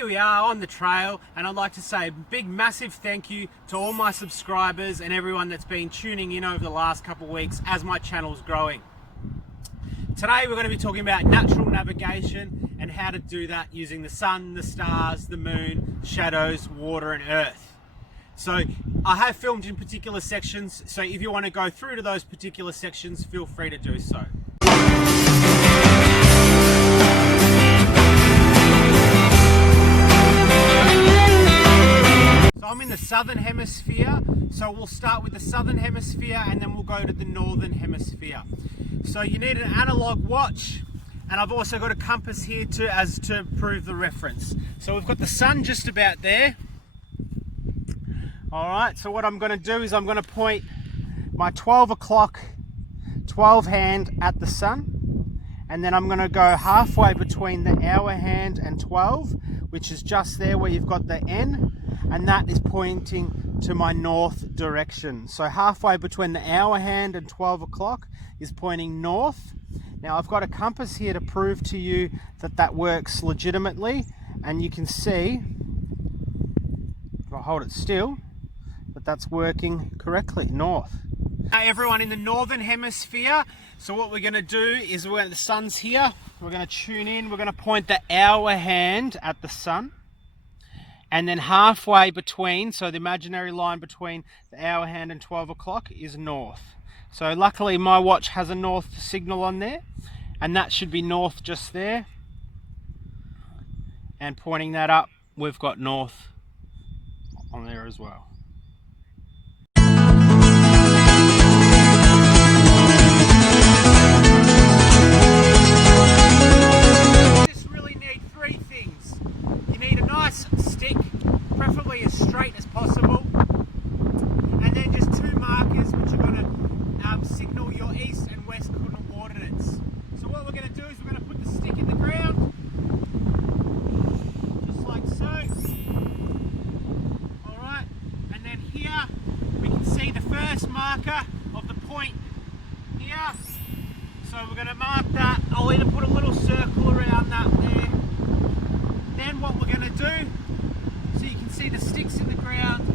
Here we are on the trail, and I'd like to say a big massive thank you to all my subscribers and everyone that's been tuning in over the last couple of weeks as my channel's growing. Today we're going to be talking about natural navigation and how to do that using the sun, the stars, the moon, shadows, water and earth. So I have filmed in particular sections, so if you want to go through to those particular sections, feel free to do so. So I'm in the southern hemisphere, so we'll start with the southern hemisphere and then we'll go to the northern hemisphere. So you need an analog watch, and I've also got a compass here to prove the reference. So we've got the sun just about there. Alright, so what I'm going to do is I'm going to point my 12 o'clock 12 hand at the sun, and then I'm going to go halfway between the hour hand and 12, which is just there where you've got the N, and that is pointing to my north direction. So halfway between the hour hand and 12 o'clock is pointing north. Now I've got a compass here to prove to you that that works legitimately, and you can see, if I hold it still, that that's working correctly, north. Hey everyone in the northern hemisphere, so what we're going to do is the sun's here, we're going to tune in, we're going to point the hour hand at the sun, and then halfway between, so the imaginary line between the hour hand and 12 o'clock is north. So luckily my watch has a north signal on there, and that should be north just there, and pointing that up we've got north on there as well. Stick, preferably as straight as possible, and then just two markers which are going to signal your east and west coordinates. So what we're going to do is we're going to put the stick in the ground, just like so. Alright, and then here we can see the first marker of the point here. So we're going to mark that. I'll either put a little circle around that there. Then what we're going to do, so you can see the sticks in the ground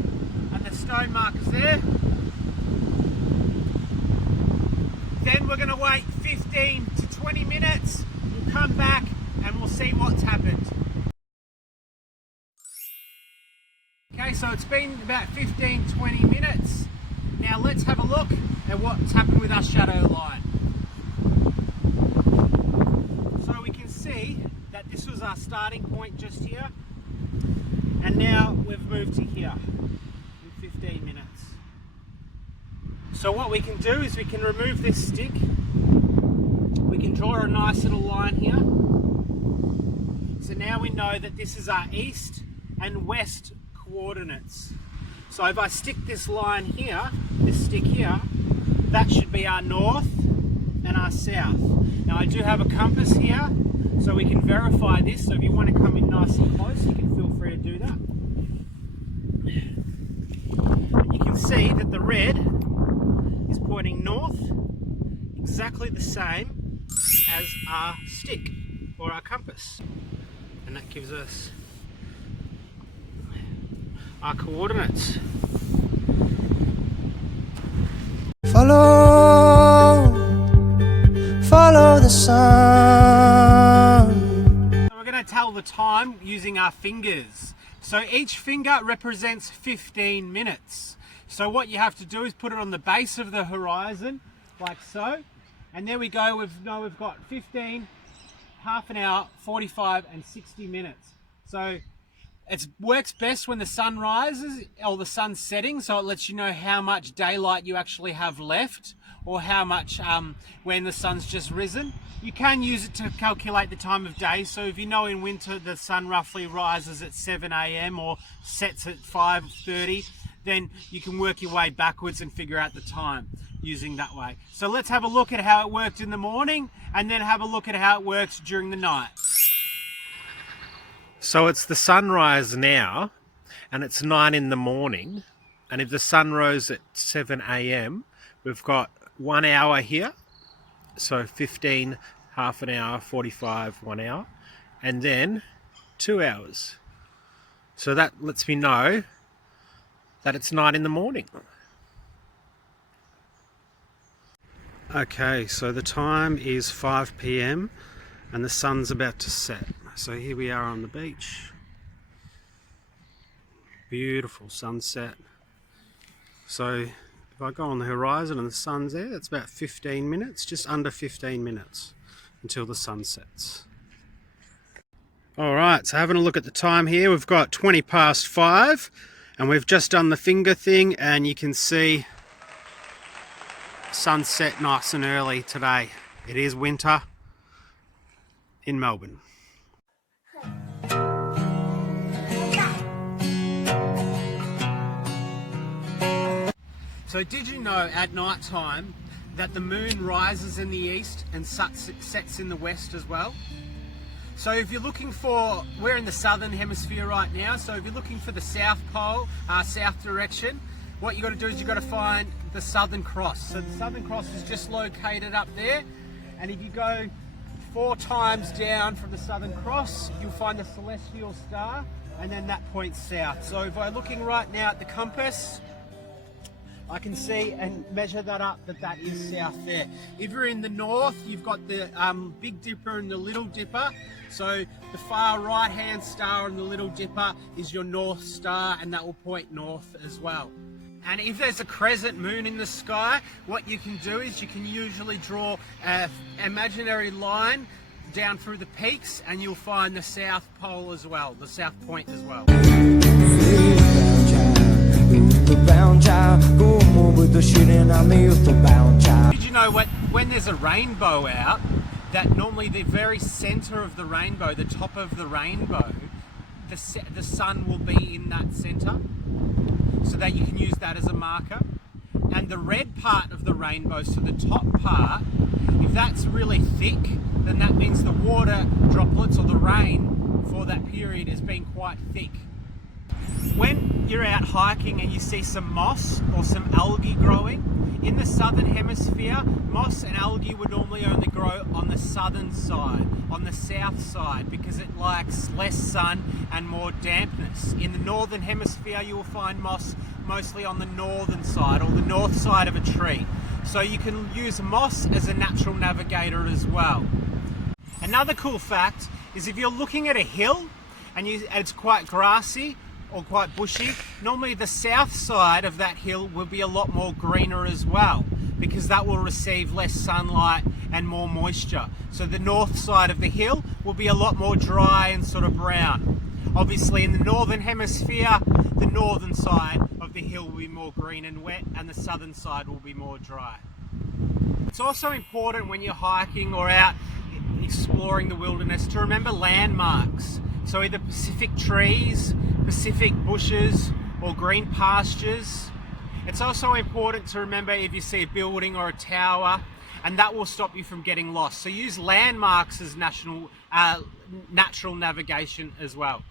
and the stone markers there. Then we're going to wait 15 to 20 minutes. We'll come back and we'll see what's happened. Okay, so it's been about 15-20 minutes. Now let's have a look at what's happened with our shadow line. So we can see that this was our starting point just here, and now we've moved to here in 15 minutes. So what we can do is we can remove this stick, we can draw a nice little line here. So now we know that this is our east and west coordinates. So if I stick this line here, this stick here, that should be our north and our south. Now I do have a compass here, so we can verify this. So if you want to come in nice and close, you can feel free to do that. And you can see that the red is pointing north, exactly the same as our stick or our compass. And that gives us our coordinates. Follow the sun. So we're going to tell the time using our fingers. So each finger represents 15 minutes. So what you have to do is put it on the base of the horizon, like so. And there we go, we've got 15, half an hour, 45 and 60 minutes. So it works best when the sun rises or the sun's setting, so it lets you know how much daylight you actually have left, or how much when the sun's just risen. You can use it to calculate the time of day. So if you know in winter the sun roughly rises at 7 AM or sets at 5:30, then you can work your way backwards and figure out the time using that way. So let's have a look at how it worked in the morning, and then have a look at how it works during the night. So it's the sunrise now, and it's 9 in the morning, and if the sun rose at 7 AM, we've got 1 hour here, so 15, half an hour, 45, 1 hour, and then 2 hours. So that lets me know that it's night in the morning. Okay, so the time is 5 p.m. and the sun's about to set. So here we are on the beach. Beautiful sunset. So if I go on the horizon and the sun's there, it's about 15 minutes, just under 15 minutes until the sun sets. Alright, so having a look at the time here, we've got 20 past 5 and we've just done the finger thing, and you can see sunset nice and early today. It is winter in Melbourne. So did you know at night time that the moon rises in the east and sets in the west as well? So if you're looking for, we're in the southern hemisphere right now, so if you're looking for the south pole, south direction, what you got to do is you got to find the Southern Cross. So the Southern Cross is just located up there, and if you go 4 times down from the Southern Cross, you'll find the celestial star, and then that points south. So if I'm looking right now at the compass, I can see and measure that up, that is south there. If you're in the north, you've got the Big Dipper and the Little Dipper. So the far right hand star on the Little Dipper is your North Star, and that will point north as well. And if there's a crescent moon in the sky, what you can do is you can usually draw an imaginary line down through the peaks, and you'll find the South Pole as well, the South Point as well. Did you know when there's a rainbow out, that normally the very center of the rainbow, the top of the rainbow, the sun will be in that center, so that you can use that as a marker. And the red part of the rainbow, so the top part, if that's really thick, then that means the water droplets or the rain for that period has been quite thick. When you're out hiking and you see some moss or some algae growing, in the southern hemisphere, moss and algae would normally only grow on the southern side, on the south side, because it likes less sun and more dampness. In the northern hemisphere, you will find moss mostly on the northern side or the north side of a tree. So you can use moss as a natural navigator as well. Another cool fact is if you're looking at a hill and it's quite grassy or quite bushy, normally the south side of that hill will be a lot more greener as well, because that will receive less sunlight and more moisture. So the north side of the hill will be a lot more dry and sort of brown. Obviously in the northern hemisphere, the northern side of the hill will be more green and wet, and the southern side will be more dry. It's also important when you're hiking or out exploring the wilderness to remember landmarks. So either Pacific trees, Pacific bushes, or green pastures. It's also important to remember if you see a building or a tower, and that will stop you from getting lost. So use landmarks as natural navigation as well.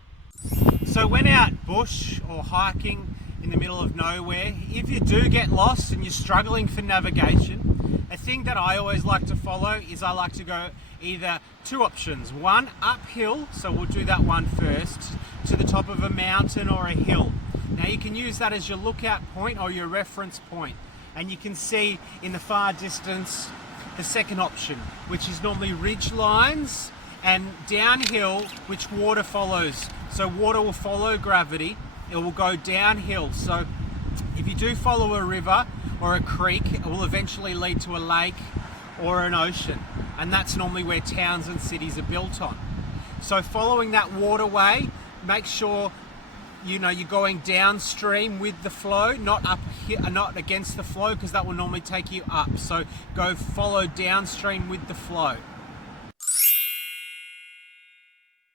So when out bush or hiking in the middle of nowhere, if you do get lost and you're struggling for navigation, a thing that I always like to follow is I like to go either 2 options. One, uphill, so we'll do that one first, to the top of a mountain or a hill. Now you can use that as your lookout point or your reference point, and you can see in the far distance the second option, which is normally ridge lines, and downhill, which water follows. So water will follow gravity, it will go downhill. So if you do follow a river or a creek, it will eventually lead to a lake or an ocean, and that's normally where towns and cities are built on. So following that waterway, make sure you're going downstream with the flow, not up here, not against the flow, because that will normally take you up. So go follow downstream with the flow.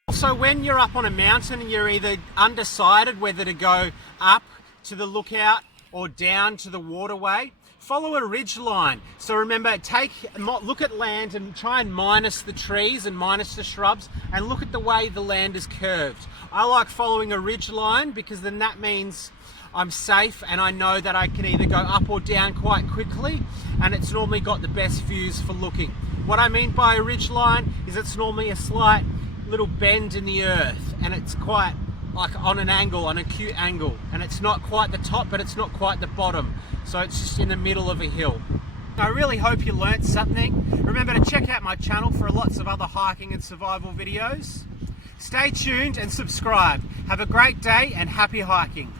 Also, when you're up on a mountain and you're either undecided whether to go up to the lookout or down to the waterway, follow a ridge line. So remember, look at land and try and minus the trees and minus the shrubs, and look at the way the land is curved. I like following a ridge line because then that means I'm safe and I know that I can either go up or down quite quickly, and it's normally got the best views for looking. What I mean by a ridge line is it's normally a slight little bend in the earth, and it's quite like on an angle, on an acute angle, and it's not quite the top, but it's not quite the bottom. So it's just in the middle of a hill. I really hope you learnt something. Remember to check out my channel for lots of other hiking and survival videos. Stay tuned and subscribe. Have a great day and happy hiking.